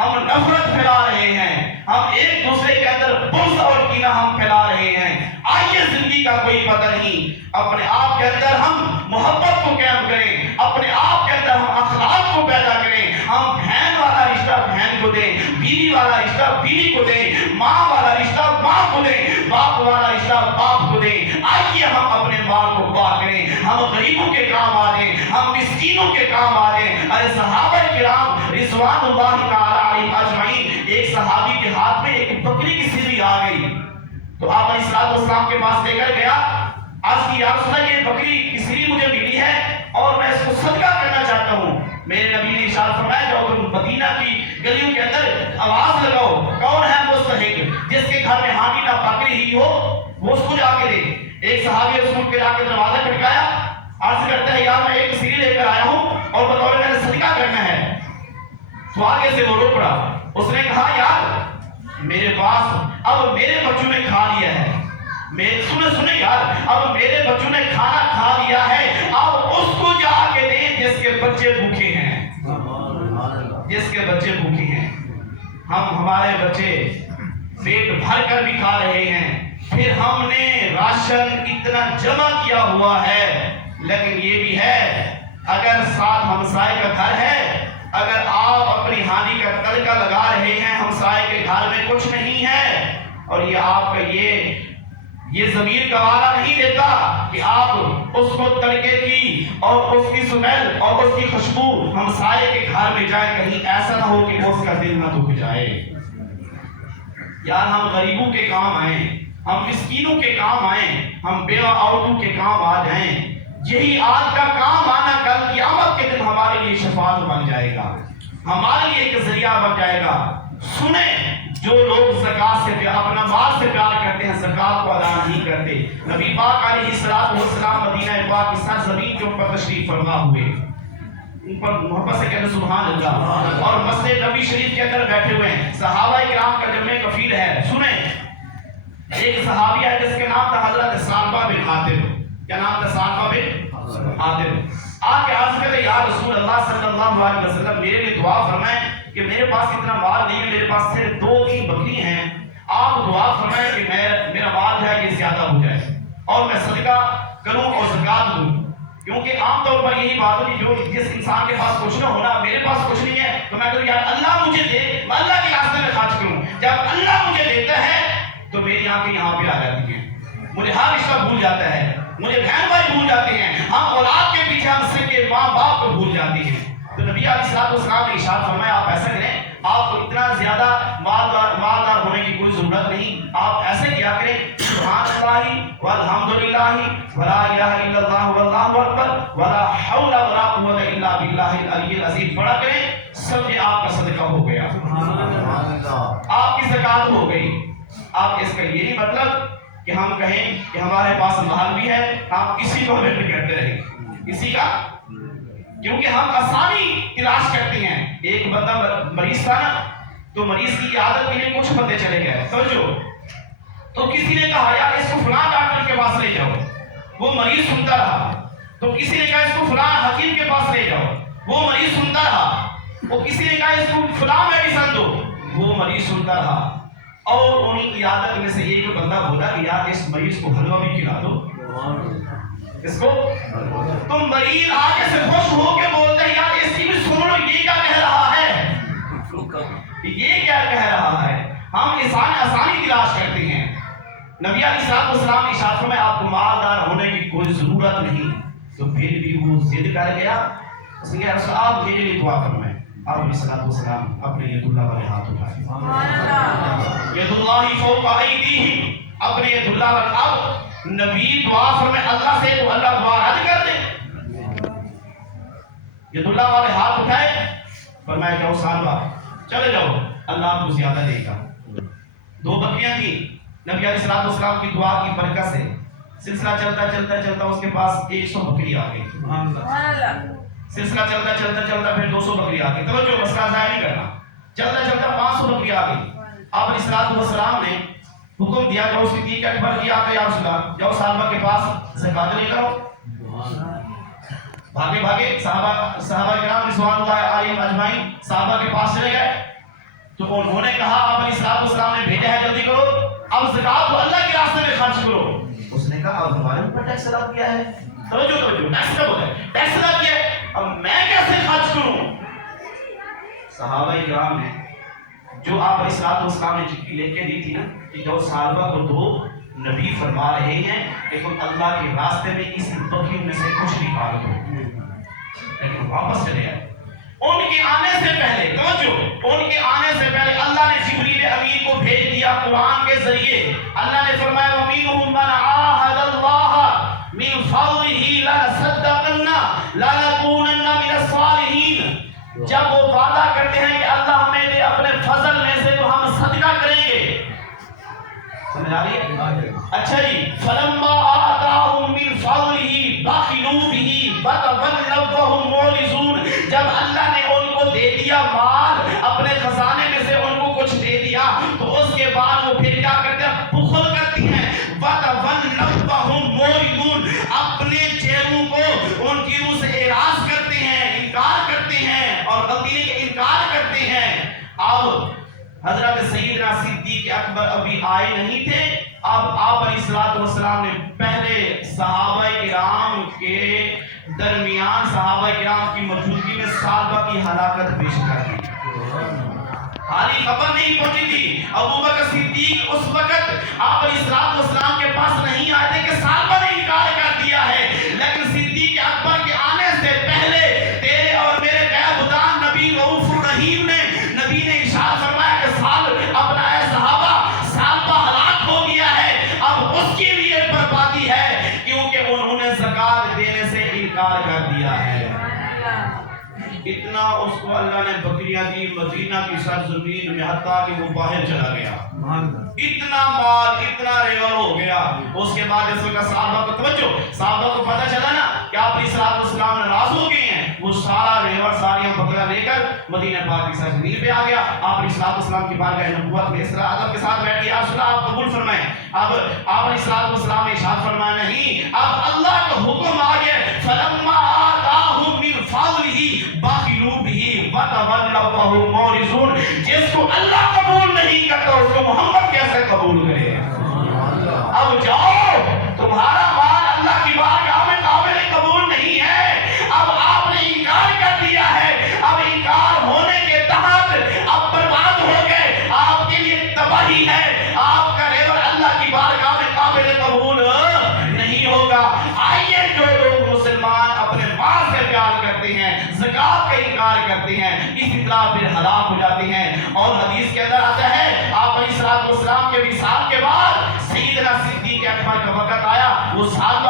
ہم نفرت پھیلا رہے ہیں، ہم ایک دوسرے کے اندر بغض اور کینہ ہم پھیلا رہے ہیں۔ آئیے زندگی کا کوئی پتہ نہیں، اپنے آپ کے اندر ہم محبت کو قائم کریں، اپنے آپ کے اندر ہم اخلاق کو پیدا کریں، ہم بہن والا رشتہ بہن کو دیں، بیوی والا رشتہ بیوی کو دیں، ماں والا رشتہ ماں کو دیں، باپ والا رشتہ باپ کو دیں۔ آئیے ہم اپنے مال کو پاک کریں، ہم غریبوں کے کام آ جائیں، ہم مسکینوں کے کام آ جائیں۔ ارے صحابہ کرام رضوان اللہ تعالی علیہم اجمعین، ایک صحابی کے ہاتھ میں ایک بکری کی سیری آ گئی تو آپ علیہ السلام کے پاس لے کر گیا، آج کی یا رسول اللہ یہ بکری کی سیری مجھے ملی ہے اور میں اس کو صدقہ کرنا چاہتا ہوں۔ میرے نبی نے ارشاد فرمایا جاؤ تم مدینہ کی گلیوں کے اندر آواز لگاؤ، کون ہے مستحق جس کے گھر میں ہانڈی نہ بکری ہی ہو وہ اس کو جا کے دے۔ ایک صحابی رسول کے جا کے دروازہ کھٹکایا، عرض کرتا ہے یار میں ایک سیری لے کر آیا ہوں اور بطور میں نے صدقہ کرنا ہے۔ تو آگے سے وہ رو پڑا، اس نے کہا یار میرے پاس اب میرے بچوں نے کھا لیا ہے، سنے یار اب میرے بچوں نے کھانا کھا لیا ہے، اب اس کو جا کے دیں جس کے بچے بھوکے ہیں، جس کے بچے بھوکے ہیں۔ ہمارے بچے پیٹ بھر کر بھی کھا رہے ہیں، پھر ہم نے راشن اتنا جمع کیا ہوا ہے، لیکن یہ بھی ہے اگر ساتھ ہمسائے کا گھر ہے، اگر آپ اپنی ہانی کا تڑکا لگا رہے ہیں، ہمسائے کے گھر میں کچھ نہیں ہے اور یہ آپ کا یہ ضمیر گوارا نہیں دیتا کہ آپ اس کو تڑکے کی اور اس کی سمیل اور اس کی خوشبو ہمسائے کے گھر میں جائے، کہیں ایسا نہ ہو کہ اس کا دل نہ دکھ جائے۔ یار ہم غریبوں کے کام آئیں، ہم مسکینوں کے کام آئیں، ہم بیوہ عورتوں کے کام آ جائیں، یہی آج کا کام آنا کل قیامت کے دن ہمارے لیے شفاعت بن جائے گا، ہمارے لیے ایک ذریعہ بن جائے گا۔ سنیں جو لوگ زکوٰۃ سے اپنا مال سے پیار کرتے ہیں، زکوٰۃ کو ادا نہیں کرتے، نبی پاک علیہ السلام مدینہ پاک کی سرزمین کے اوپر تشریف فرما ہوئے، ان پر محبت سے کہتے سبحان اللہ، اور مسجد نبی شریف کے اندر بیٹھے ہوئے ہیں، صحابہ کرام کا جمع کفیل ہے۔ سنیں ایک صحابی ہے جس کے نام تھا حضرت ثعلبہ بن حاتب، کیا نام تھا؟ ثعلبہ بن حاتب۔ آ کے عرض کرے یا رسول اللہ صلی اللہ علیہ وسلم میرے لیے دعا فرمائیں کہ میرے پاس اتنا مال نہیں ہے، میرے پاس صرف 2-3 بکری ہیں، آپ دعا فرمائیں کہ میرا مال ہے یہ زیادہ ہو جائے اور میں صدقہ کروں اور زکوٰۃ دوں۔ کیونکہ عام طور پر یہی بات ہوتی جو جس انسان کے پاس کچھ نہ ہونا، میرے پاس کچھ نہیں ہے تو میں کہوں یار اللہ مجھے دے، میں اللہ کے راستے میں خرچ کروں۔ جب اللہ مجھے دیتا ہے تو میری آنکھیں یہاں پہ آ جاتی ہیں، مجھے ہر رشتہ بھول جاتا ہے، مجھے بہن بھائی بھول جاتے ہیں، ہم اولاد کے پیچھے ہم سن کے ماں باپ کو بھول جاتی ہیں۔ تو نبی علیہ السلام نے ارشاد فرمایا آپ ایسا کریں، آپ کو اتنا زیادہ مالدار ہونے کی کوئی ضرورت نہیں، آپ ایسے کیا کریں سبحان اللہ والحمدللہ ولا الہ الا اللہ واللہ اکبر ولا حول ولا قوت الا باللہ العلی العظیم پڑھا کریں، سب یہ آپ کا صدقہ ہو گیا، آپ کی زکوٰۃ ہو گئی۔ آپ اس کا یہ نہیں مطلب کہ ہم کہیں کہ ہمارے پاس مال بھی ہے آپ کسی کو ہمیں کرتے رہیں، کسی کا، کیونکہ ہم آسانی تلاش کرتے ہیں۔ ایک بندہ مریض تھا نا تو مریض کی عادت کے لیے کچھ بندے چلے گئے، سمجھو، تو کسی نے کہا یار اس کو فلاں ڈاکٹر کے پاس لے جاؤ، وہ مریض سنتا رہا، تو کسی نے کہا اس کو فلاں حکیم کے پاس لے جاؤ، وہ مریض سنتا رہا، وہ کسی نے کہا اس کو فلاں میڈیسن دو، وہ مریض سنتا رہا، اور انہیں کی عادت میں سے ایک بندہ بولا کہ یار اس مریض کو حلوہ بھی کھلا دو، اس کو تم مریض آگے سے خوش ہو کے بولتے ہیں یار اس کی بھی سن لو یہ کیا کہہ رہا ہے، یہ کیا کہہ رہا ہے۔ ہم آسانی تلاش کرتے ہیں۔ نبی علیہ السلام نے ارشاد فرمایا آپ کو مالدار ہونے کی کوئی ضرورت نہیں، تو پھر بھی وہ ضد کر گیا، اس نے کہا رسول آپ میرے لیے دعا فرمائیں۔ آپ علیہ السلام اپنے ید اللہ والے ہاتھ اٹھائے، ید اللہ فوق ایدیہم، اپنے ید اللہ والے، اب نبی دعا فرمائے اللہ سے تو اللہ دعا رد کر دے، ید اللہ والے ہاتھ اٹھائے، فرمایا جاؤ ثعلبہ چلے جاؤ اللہ آپ کو زیادہ دے گا۔ 2 بکریاں تھیں، نبی علیہ السلام کی دعا کی برکت سے سلسلہ چلتا اس کے پاس 100 بکری آ گئی، سلسلہ چلتا پھر 200 بکری آ گئی، توجہ مسئلہ ضائع نہیں کرنا، چلتا 500 بکری آ گئی۔ آپ علیہ السلام نے حکم دیا جاؤ اس کی 3 کا بھر دیا کہ یا رسول اللہ جاؤ ثعلبہ کے پاس زکوٰۃ لے کر آؤ۔ بھاگے صحابہ کرام رضوان اللہ علیہم اجمعین صحابہ کے پاس چلے گئے، تو انہوں نے کہا آپ علیہ السلام نے بھیجا ہے جلدی کرو، اب زکات کو اللہ کے راستے میں خرچ کرو۔ اس نے کہا اب ہمارے اوپر ٹیکس ادا کیا ہے، توجہ ٹیکس کا بولا ہے، ٹیکس ادا کیا ہے، اب میں کیسے خرچ کروں؟ صحابہ کرام نے جو آپ علیہ السلام نے چٹھی لے کے دی تھی نا کہ جو صحابہ کو دو، نبی فرما رہے ہیں لیکن اللہ کے راستے میں اس بکری میں سے کچھ نکال دو، لیکن واپس چلے آئے۔ ان کے آنے سے پہلے توجہ، ان کے آنے سے پہلے اللہ نے جبریل امین کو بھیج دیا قرآن کے ذریعے۔ اللہ نے فرمایا وَمِنْهُمْ مَنْ عَاهَدَ اللَّهَ مِنْ فَضْلِهِ لَنَصَدَّقَنَّ لَنَكُونَنَّ مِنَ الصَّالِحِينَ، جب وہ وعدہ کرتے ہیں کہ اللہ ہمیں دے اپنے فضل میں سے تو ہم صدقہ کریں گے۔ سمجھ آ رہی ہے؟ اچھا جی، فَلَمَّا آتَاهُم مِّن فَضْلِهِ بَخِلُوا بِهِ وَتَوَلَّوْا وَهُمْ مُعْرِضُونَ، جب اللہ نے ان کو دے دیا مال، اپنے خزانے میں سے ان کو کچھ دے دیا، تو اس کے بعد وہ پھر کیا کرتے ہیں؟ بخل کرتی ہیں۔ وَتَوَلَّوْا وَهُمْ مُعْرِضُونَ، اپنے چہروں کو ان چیزوں سے اعراض کرتے ہیں، انکار کرتے ہیں اور غلطی کے انکار کرتے ہیں۔ اب حضرت سیدنا صدیق اکبر ابھی آئے نہیں تھے، اب آپ علیہ السلام نے پہلے صحابہ کرام کے درمیان صحابہ کرام کی موجودگی میں صحابہ کی ہلاکت پیش کر دی۔ حالی خبر نہیں پہنچی تھی، ابوبکر صدیق اس وقت آپ علیہ السلام کے پاس نہیں آئے تھے کہ صحابہ نے انکار کر دیا ہے، لیکن صدیق اکبر کے آنے سے پہلے تیرے اور میرے غیب دان نبی رؤوف الرحیم نے نبی نے ارشاد فرمایا کہ اپنا اے صحابہ صحابہ ہلاک ہو گیا ہے، اب اس کی لیے بربادی ہے کیونکہ انہوں نے زکات دینے سے انکار کر دیا ہے۔ اتنا اس کو اللہ نے بکریاں دی مدینہ کی سرزمین میں، حتیٰ کہ وہ باہر چلا گیا، اتنا مال اتنا ریور ہو گیا۔ اس کے بعد اس وقت صحابہ کو توجہ، صحابہ کو پتہ چلا نا کہ آپ علیہ السلام ناراض ہو گئے ہیں، وہ سارا ریور ساریاں بکرا لے کر مدینہ پاک کی سرزمین پہ آ گیا۔ آپ علیہ السلام کی بارگاہ نبوت میں اس طرح ادب کے ساتھ بیٹھ گیا، رسول اللہ آپ قبول فرمائیں۔ اب آپ علیہ السلام نے ارشاد فرمایا نہیں، اب اللہ کا حکم آ گیا، فلما آتاہم من فضلہ بخلوا بہ وتولوا وہم معرضون، جس کو اللہ قبول نہیں کرتا اس کو محمد کیسے قبول کرے؟ اب جاؤ، تمہارا مال اللہ کی بارگاہ میں قابل قبول نہیں ہے، اب آپ نے انکار کر دیا ہے، اب انکار ہونے کے تحت اب برباد ہو گئے، آپ کے لیے تباہی ہے، آپ کا ریور اللہ کی بارگاہ میں قابل قبول نہیں ہوگا۔ آئیے جو لوگ مسلمان اپنے مال سے پیار کرتے ہیں، زکات کا انکار کرتے ہیں، اسی طرح پھر ہلاک ہو جاتے ہیں۔ اور حدیث کے اندر آتا ہے آپ علیہ السلام کے وصال کے بعد سیدنا صدیق اکبر کا وقت آیا، وہ صحابہ